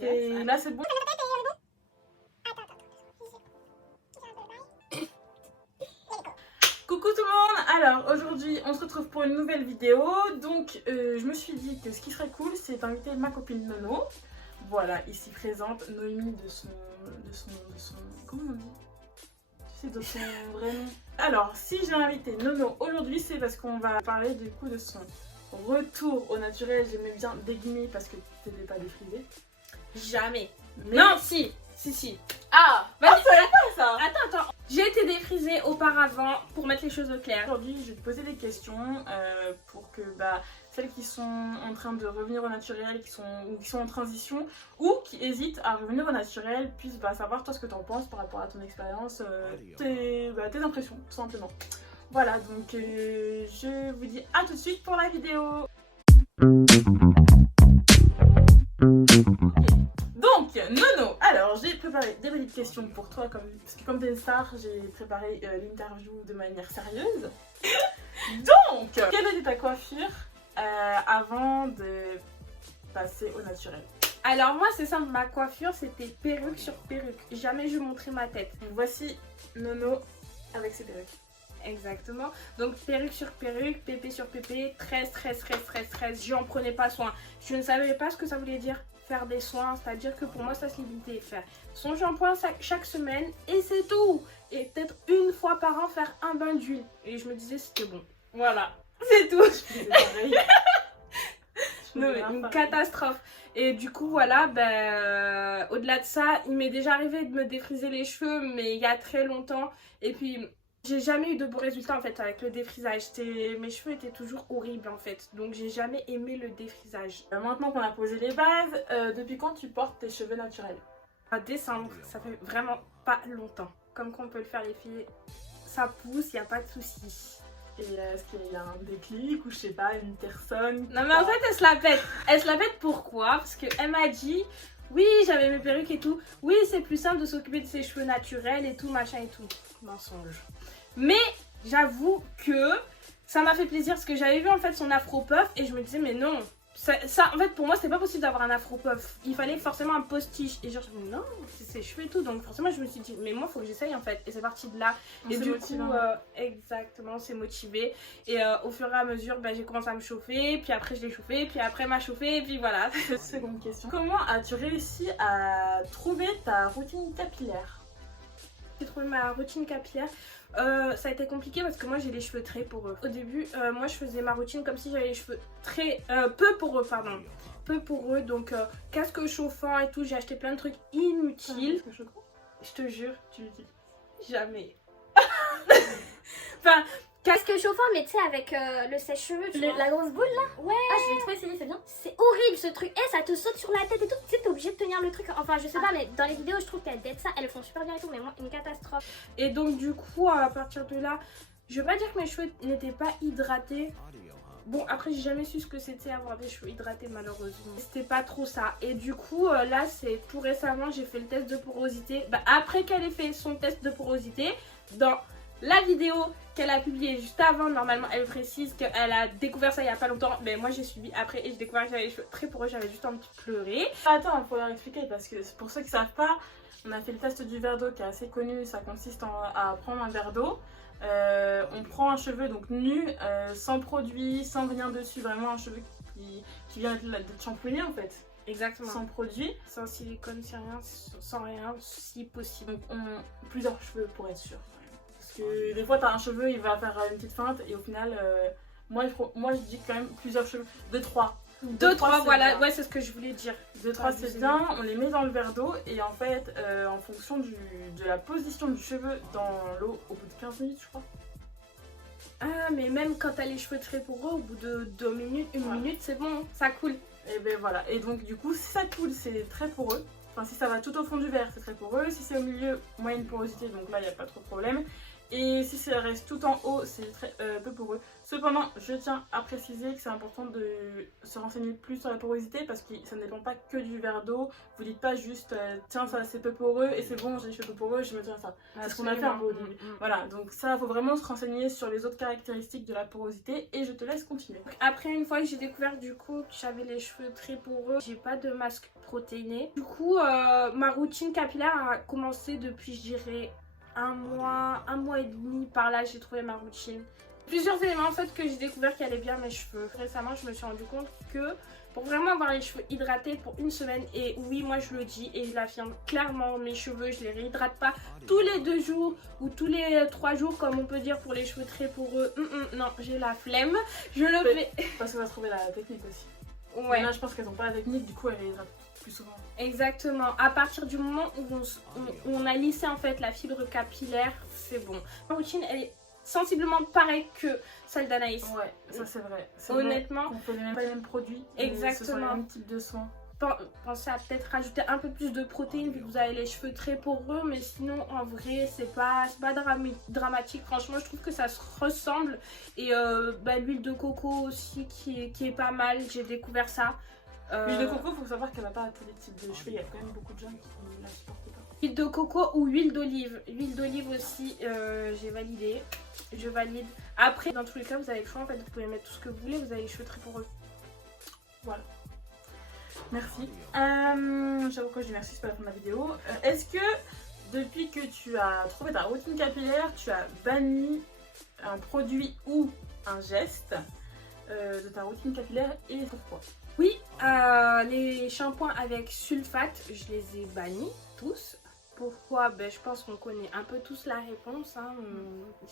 Et là, c'est bon. Coucou tout le monde. Alors aujourd'hui on se retrouve pour une nouvelle vidéo. Donc je me suis dit que ce qui serait cool c'est d'inviter ma copine Nono. Voilà, ici présente, Noémie de son comment on dit? Tu sais, de son vrai nom. Alors si j'ai invité Nono aujourd'hui c'est parce qu'on va parler du coup de son retour au naturel. J'aimais bien déguimer parce que t'étais pas défrisée. Jamais. Mais... Non, si. Ah, Vas-y. je savais pas ça. Attends. J'ai été défrisée auparavant pour mettre les choses au clair. Aujourd'hui, je vais te poser des questions pour que celles qui sont en train de revenir au naturel, qui sont en transition ou qui hésitent à revenir au naturel puissent savoir toi ce que tu en penses par rapport à ton expérience, tes impressions tout simplement. Voilà, donc je vous dis à tout de suite pour la vidéo. Donc, Nono, alors j'ai préparé des petites questions pour toi, parce que comme t'es une star, j'ai préparé l'interview de manière sérieuse. Donc, quelle était ta coiffure avant de passer au naturel? Alors moi c'est simple, ma coiffure c'était perruque sur perruque. Jamais je montrais ma tête. Donc, voici Nono avec ses perruques. Exactement. Donc perruque sur perruque, pépé sur pépé, tresse. J'en prenais pas soin. Je ne savais pas ce que ça voulait dire faire des soins. C'est-à-dire que pour moi ça se limitait à faire son shampoing chaque semaine et c'est tout. Et peut-être une fois par an faire un bain d'huile. Et je me disais c'était bon. Voilà. C'est tout. Non, mais une catastrophe. Et du coup, voilà, au-delà de ça, il m'est déjà arrivé de me défriser les cheveux, mais il y a très longtemps. Et puis, j'ai jamais eu de beaux résultats en fait avec le défrisage. Mes cheveux étaient toujours horribles en fait. Donc, j'ai jamais aimé le défrisage. Maintenant qu'on a posé les bases, depuis quand tu portes tes cheveux naturels? En décembre, ça fait vraiment pas longtemps. Comme qu'on peut le faire les filles, ça pousse, il n'y a pas de souci. Et est-ce qu'il y a un déclic ou je sais pas, une personne? Non mais en fait elle se la pète. Elle se la pète pourquoi? Parce qu'elle m'a dit oui j'avais mes perruques et tout. Oui c'est plus simple de s'occuper de ses cheveux naturels et tout machin et tout. Mensonge. Mais j'avoue que ça m'a fait plaisir parce que j'avais vu en fait son afro puff et je me disais mais non. Ça en fait pour moi c'était pas possible d'avoir un afro puff. Il fallait forcément un postiche. Et genre je me dis non c'est ses cheveux et tout. Donc forcément je me suis dit mais moi faut que j'essaye en fait. Et c'est parti de là. Et du coup exactement c'est motivé. Et au fur et à mesure j'ai commencé à me chauffer. Puis après je l'ai chauffé. Puis après elle m'a chauffé. Et puis voilà. Seconde question. Comment as-tu réussi à trouver ta routine capillaire? J'ai trouvé ma routine capillaire. Ça a été compliqué parce que moi j'ai les cheveux très poreux. Au début, moi je faisais ma routine comme si j'avais les cheveux peu poreux. Donc casque chauffant et tout. J'ai acheté plein de trucs inutiles. Je te jure, tu le dis jamais. Enfin, casque chauffant, mais tu sais, avec le sèche-cheveux, la grosse boule là. Ouais. Ah, je vais trop essayer, c'est bien. C'est horrible ce truc. Ça te saute sur la tête et tout. Tu sais, t'es obligé de tenir le truc. Enfin, je sais pas, mais dans les vidéos, je trouve qu'elles aident ça. Elles le font super bien et tout, mais moi, une catastrophe. Et donc, du coup, à partir de là, je veux pas dire que mes cheveux n'étaient pas hydratés. Bon, après, j'ai jamais su ce que c'était avoir des cheveux hydratés, malheureusement. C'était pas trop ça. Et du coup, là, c'est tout récemment, j'ai fait le test de porosité. Après qu'elle ait fait son test de porosité, dans la vidéo qu'elle a publiée juste avant, normalement, elle précise qu'elle a découvert ça il y a pas longtemps. Mais moi, j'ai suivi après et j'ai découvert que j'avais les cheveux très poreux. J'avais juste envie de pleurer. Attends, il faut leur expliquer parce que pour ceux qui savent pas, on a fait le test du verre d'eau qui est assez connu. Ça consiste à prendre un verre d'eau. On prend un cheveu donc nu, sans produit, sans rien dessus, vraiment un cheveu qui vient d'être shampooiné en fait. Exactement. Sans produit, sans silicone, sans rien, si possible. Donc plusieurs cheveux pour être sûr. Parce que des fois t'as un cheveu, il va faire une petite feinte et au final, moi je dis quand même plusieurs cheveux, 2-3. 2-3 voilà, ouais c'est ce que je voulais dire. 2-3 c'est bien, on les met dans le verre d'eau et en fait en fonction de la position du cheveu dans l'eau au bout de 15 minutes je crois. Ah mais même quand t'as les cheveux très poreux, au bout de 2 minutes, 1 minute c'est bon, ça coule. Et ben voilà, et donc du coup si ça coule c'est très poreux. Enfin si ça va tout au fond du verre c'est très poreux, si c'est au milieu moyenne porosité donc là il n'y a pas trop de problème. Et si ça reste tout en haut, c'est très peu poreux. Cependant, je tiens à préciser que c'est important de se renseigner plus sur la porosité parce que ça ne dépend pas que du verre d'eau. Vous dites pas juste tiens, ça c'est peu poreux et c'est bon, j'ai les cheveux peu poreux, je me tiens à ça. C'est ce qu'on a fait un peu au début. Voilà, donc ça, il faut vraiment se renseigner sur les autres caractéristiques de la porosité et je te laisse continuer. Après, une fois que j'ai découvert du coup que j'avais les cheveux très poreux, j'ai pas de masque protéiné. Du coup, ma routine capillaire a commencé depuis, je dirais, un mois et demi. Par là, j'ai trouvé ma routine. Plusieurs éléments en fait que j'ai découvert qui allaient bien à mes cheveux. Récemment, je me suis rendu compte que pour vraiment avoir les cheveux hydratés pour une semaine, et oui, moi je le dis et je l'affirme clairement, mes cheveux, je les réhydrate pas tous les 2 jours ou tous les 3 jours comme on peut dire pour les cheveux très poreux. Non, j'ai la flemme. Je le fais. Parce qu'on va trouver la technique aussi. Ouais. Là, je pense qu'elles n'ont pas la technique, du coup, elles réhydratent plus souvent. Exactement. À partir du moment où on a lissé en fait la fibre capillaire, c'est bon. Ma routine, elle est sensiblement pareille que celle d'Anaïs. Ouais, ça c'est vrai. Honnêtement. On fait pas les mêmes produits. Exactement. Ce sont les mêmes types de soins. Pensez à peut-être rajouter un peu plus de protéines vu que vous avez les cheveux très poreux, mais sinon en vrai c'est pas dramatique. Franchement, je trouve que ça se ressemble. Et l'huile de coco aussi qui est pas mal, j'ai découvert ça. L'huile de coco, faut savoir qu'elle n'a pas tous les types de cheveux, il y a quand même beaucoup de gens qui la supportent pas. Huile de coco ou huile d'olive. Huile d'olive aussi, j'ai validé. Je valide. Après, dans tous les cas, vous avez le choix en fait. Vous pouvez mettre tout ce que vous voulez. Vous avez les cheveux très poreux. Voilà. Merci. J'avoue que je dis merci, c'est pas la fin de la vidéo. Est-ce que depuis que tu as trouvé ta routine capillaire, tu as banni un produit ou un geste de ta routine capillaire et pourquoi? Oui, les shampoings avec sulfate, je les ai bannis tous. Pourquoi? Je pense qu'on connaît un peu tous la réponse. Hein.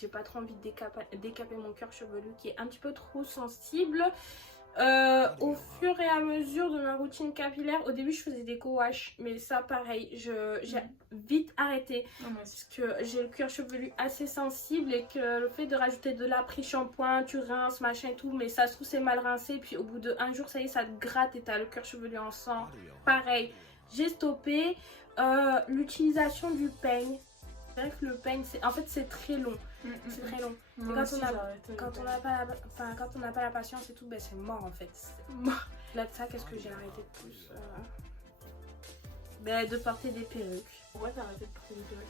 J'ai pas trop envie de décaper mon cœur chevelu qui est un petit peu trop sensible. Au fur et à mesure de ma routine capillaire, au début je faisais des co-wash, mais ça pareil, j'ai vite arrêté parce que j'ai le cuir chevelu assez sensible et que le fait de rajouter de l'après-shampoing, tu rinces, machin et tout, mais ça se trouve c'est mal rincé, puis au bout de 1 jour ça y est, ça te gratte et t'as le cuir chevelu en sang. Pareil, j'ai stoppé. L'utilisation du peigne. C'est vrai que le peigne, en fait c'est très long. C'est très long. Quand on n'a pas la patience et tout, c'est mort en fait. Mort. Là de ça, qu'est-ce que j'ai arrêté de plus de porter des perruques. Pourquoi t'as arrêté de porter des perruques?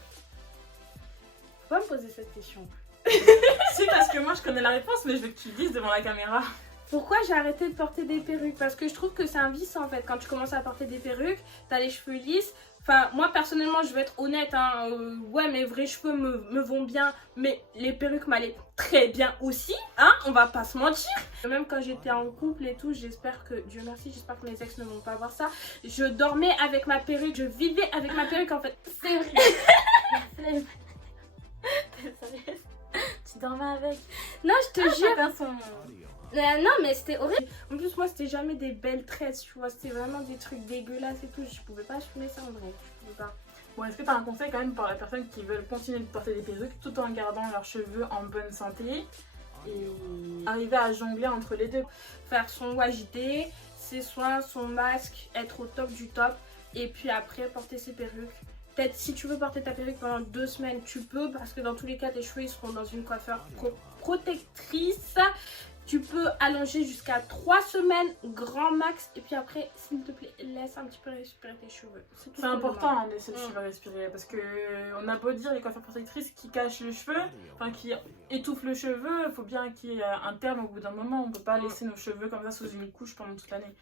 Faut pas me poser cette question. Si, parce que moi je connais la réponse, mais je veux que tu le dises devant la caméra. Pourquoi j'ai arrêté de porter des perruques? Parce que je trouve que c'est un vice en fait. Quand tu commences à porter des perruques, t'as les cheveux lisses. Enfin, moi personnellement, je vais être honnête, hein, ouais, mes vrais cheveux me vont bien, mais les perruques m'allaient très bien aussi, hein, on va pas se mentir. Même quand j'étais en couple et tout, j'espère que, Dieu merci, j'espère que mes ex ne vont pas voir ça. Je dormais avec ma perruque, je vivais avec ma perruque en fait. C'est vrai. T'es sérieuse? Tu dormais avec? Non, je te jure. Non, mais c'était horrible. En plus, moi, c'était jamais des belles tresses, tu vois. C'était vraiment des trucs dégueulasses et tout. Je pouvais pas assumer ça en vrai. Je pouvais pas. Bon, est-ce que tu as un conseil quand même pour les personnes qui veulent continuer de porter des perruques tout en gardant leurs cheveux en bonne santé et arriver à jongler entre les deux? Faire son wajité, ses soins, son masque, être au top du top. Et puis après, porter ses perruques. Peut-être si tu veux porter ta perruque pendant 2 semaines, tu peux. Parce que dans tous les cas, tes cheveux ils seront dans une coiffeur protectrice. Tu peux allonger jusqu'à 3 semaines, grand max. Et puis après, s'il te plaît, laisse un petit peu respirer tes cheveux. C'est important de laisser le cheveu respirer. Parce que on a beau dire les coiffeurs protectrices qui cachent le cheveu, enfin qui étouffent le cheveu, il faut bien qu'il y ait un terme au bout d'un moment. On ne peut pas laisser nos cheveux comme ça sous une couche pendant toute l'année.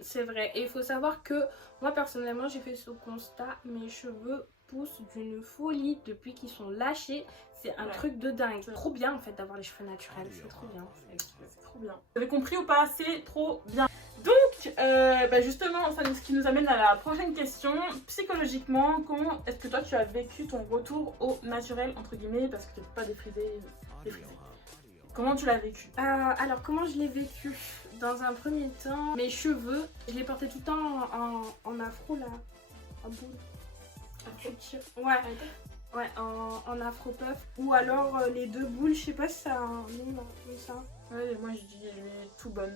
C'est vrai. Et il faut savoir que moi personnellement, j'ai fait ce constat. Mes cheveux poussent d'une folie depuis qu'ils sont lâchés. C'est un truc de dingue. C'est trop bien en fait d'avoir les cheveux naturels. C'est trop bien. C'est trop bien. Vous avez compris ou pas? C'est trop bien. Donc, justement, ce qui nous amène à la prochaine question. Psychologiquement, comment est-ce que toi tu as vécu ton retour au naturel, entre guillemets, parce que tu n'es pas défrisé. Comment tu l'as vécu? Alors, comment je l'ai vécu? Dans un premier temps, mes cheveux, je les portais tout le temps en afro là, en boule. Ouais. Ouais, en afro puff. Ou alors les 2 boules, je sais pas si ça a un nom comme ça. Ouais, moi je dis les two buns.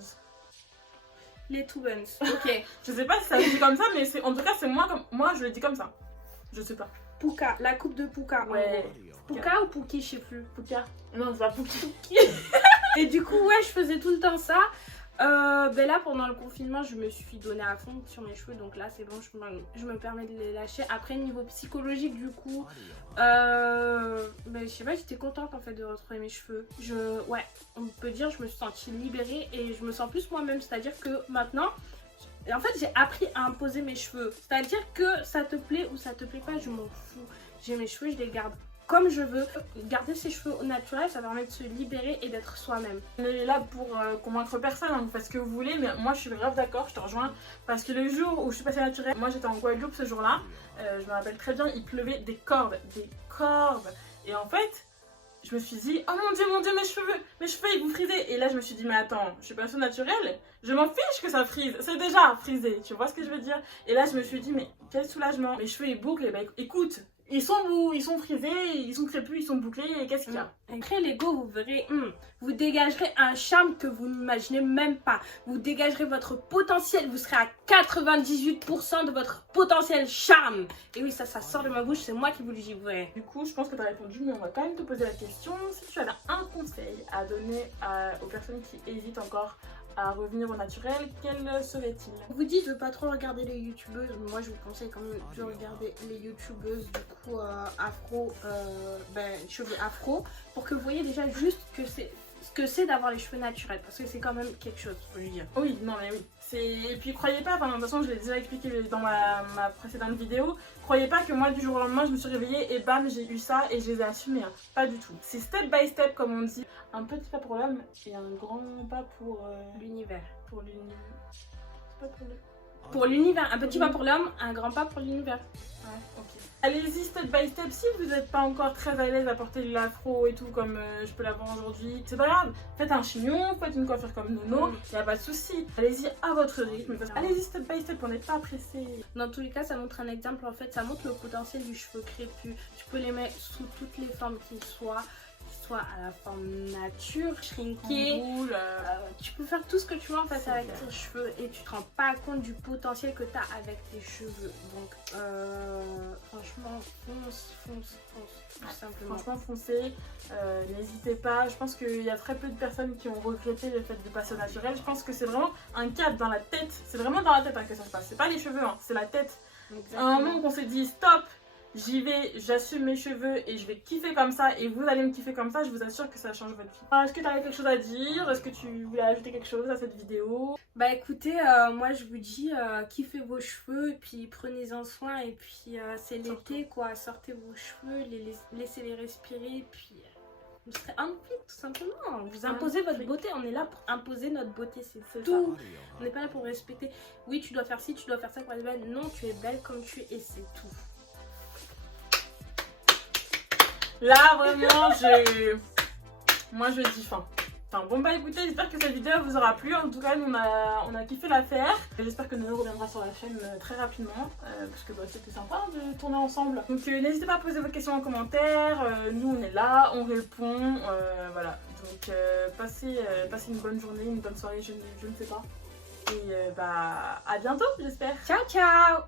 Les two buns, ok. Je sais pas si ça se dit comme ça, mais en tout cas c'est moi je le dis comme ça. Je sais pas. Puka, la coupe de Puka. Ouais. Puka ou Puki, je sais plus. Puka. Non, c'est pas Puki. Et du coup, ouais, je faisais tout le temps ça. Ben là, pendant le confinement, je me suis donné à fond sur mes cheveux. Donc là, c'est bon, je me permets de les lâcher. Après, niveau psychologique, du coup, ben, je sais pas, j'étais contente en fait de retrouver mes cheveux. Ouais, on peut dire, je me suis sentie libérée et je me sens plus moi-même. C'est-à-dire que maintenant, en fait, j'ai appris à imposer mes cheveux. C'est-à-dire que ça te plaît ou ça te plaît pas, je m'en fous. J'ai mes cheveux, je les garde comme je veux. Garder ses cheveux au naturel, ça permet de se libérer et d'être soi-même. On est là pour convaincre personne, hein, vous faites ce que vous voulez, mais moi je suis grave d'accord, je te rejoins. Parce que le jour où je suis passée naturelle, moi j'étais en Guadeloupe ce jour-là, je me rappelle très bien, il pleuvait des cordes. Et en fait, je me suis dit, oh mon dieu, mes cheveux ils vont friser. Et là je me suis dit, mais attends, je suis pas naturelle, je m'en fiche que ça frise, c'est déjà frisé, tu vois ce que je veux dire. Et là je me suis dit, mais quel soulagement, mes cheveux ils bouclent, et bah écoute. Ils sont beaux, ils sont frisés, ils sont crépus, ils sont bouclés, et qu'est-ce qu'il y a? Après l'ego, vous verrez, vous dégagerez un charme que vous n'imaginez même pas. Vous dégagerez votre potentiel, vous serez à 98% de votre potentiel charme. Et oui, ça sort de ma bouche, c'est moi qui vous le dis, ouais. Du coup, je pense que tu as répondu, mais on va quand même te poser la question. Si tu avais un conseil à donner aux personnes qui hésitent encore à revenir au naturel, quel serait-il? Vous dites de pas trop regarder les youtubeuses. Moi, je vous conseille quand même de regarder les youtubeuses du coup afro, cheveux afro, pour que vous voyez déjà juste que c'est ce que c'est d'avoir les cheveux naturels, parce que c'est quand même quelque chose, faut lui dire. Oui, non mais oui. Et puis croyez pas, enfin, de toute façon je l'ai déjà expliqué dans ma précédente vidéo, croyez pas que moi du jour au lendemain je me suis réveillée et bam j'ai eu ça et je les ai assumés, hein. Pas du tout. C'est step by step comme on dit, un petit pas pour l'homme et un grand pas pour L'univers. Pour l'univers. C'est pas pour le... Pour l'univers, un petit pas pour l'homme, un grand pas pour l'univers. Ouais, ok. Allez-y step by step, si vous n'êtes pas encore très à l'aise à porter de l'afro et tout comme je peux l'avoir aujourd'hui, c'est pas grave. Faites un chignon, faites une coiffure comme Nono, y a pas de souci. Allez-y à votre rythme, allez-y step by step, on n'est pas pressé. Dans tous les cas, ça montre un exemple, en fait, ça montre le potentiel du cheveu crépus. Tu peux les mettre sous toutes les formes qu'ils soient à la forme nature, shrinké, tu peux faire tout ce que tu veux en fait avec tes cheveux et tu te rends pas compte du potentiel que tu as avec tes cheveux. Donc franchement, fonce, tout simplement. Franchement, foncez, n'hésitez pas. Je pense qu'il y a très peu de personnes qui ont regretté le fait de passer au naturel. Je pense que c'est vraiment un cap dans la tête. C'est vraiment dans la tête que ça se passe. C'est pas les cheveux, hein, c'est la tête. À un moment qu'on s'est dit stop, j'y vais, j'assume mes cheveux et je vais kiffer comme ça et vous allez me kiffer comme ça, je vous assure que ça change votre vie. Est-ce que tu avais quelque chose à dire? Est-ce que tu voulais ajouter quelque chose à cette vidéo? Bah écoutez, moi je vous dis, kiffez vos cheveux et puis prenez-en soin et puis c'est l'été quoi, sortez vos cheveux, laissez-les respirer et puis vous serez en vie tout simplement. Vous imposez votre beauté, on est là pour imposer notre beauté, c'est tout. On n'est pas là pour respecter, oui tu dois faire ci, tu dois faire ça pour être belle, non tu es belle comme tu es et c'est tout. Là vraiment moi je dis fin. Bon bah écoutez, j'espère que cette vidéo vous aura plu. En tout cas nous on a kiffé la faire. J'espère que Nono reviendra sur la chaîne très rapidement parce que c'était sympa de tourner ensemble. Donc n'hésitez pas à poser vos questions en commentaire. Nous on est là, on répond. Voilà. Donc passez une bonne journée, une bonne soirée, je ne sais pas. Et à bientôt j'espère. Ciao ciao.